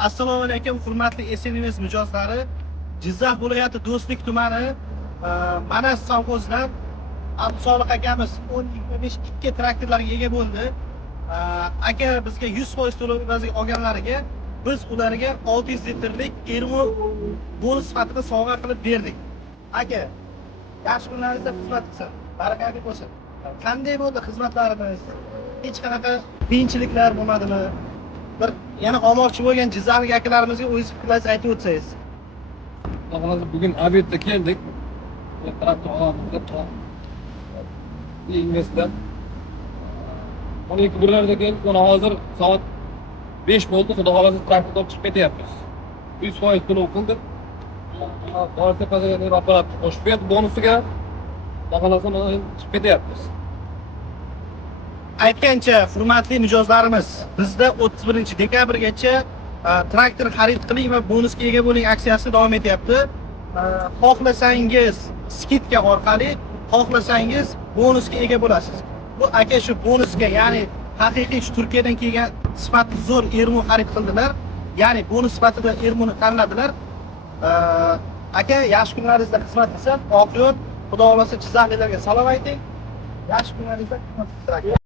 Assalomu alaykum, hurmatli SNVS mijozlari. Jizzax viloyati Do'stlik tumani Manas savxozidan Abdusoliq akamiz 10-25 traktorlarga ega bo'ldi. Aka bizga 100% to'lov evaziga olganlariga biz ularga 600 litrlik Ermo bonus sifatida sovg'a qilib berdik. Aka, yaxshi kunlaringizda xizmat qilsin. Barakatli bo'lsin. Qanday bo'ldi xizmatlarimiz? Hech qanaqa qiyinchiliklar bo'lmadimi? Bir yana olmoqchi bo'lgan Jizzaxlik akalarimizga o'zingiz fikrlaringizni aytib o'tsangiz. Bugün obedda keldik. Traktor olamiz deb investdan 12:00larda keldik. Mana hozir soat 5 bo'ldi. Xudo xolasa traktor olib chiqib ketyapmiz. 100% to'lov qildik. Borsa pazarga apparat qo'shib berdi bonusiga. Xudo xolasa mana chiqib ketyapmiz. Aytgancha, hurmatli mijozlarimiz, bizda 31-dekabrgacha traktor xarid qiling va bonusga ega bo'ling aksiyasi davom etyapti. Xohlasangiz skidka orqali, xohlasangiz bonusga ega bo'lasiz. Bu aka shu bonusga, ya'ni haqiqiy shu Turkiyadan kelgan sifati zo'r Ermo xarid qildilar. Ya'ni bonus sifatida Ermoni tanladilar. Aka, yaxshi kunlaringizda xizmat qilsin. Oq yo'l, Xudo xolasa Jizzaxliklarga salom ayting. Yaxshi kunlaringizda xizmat qilsin aka.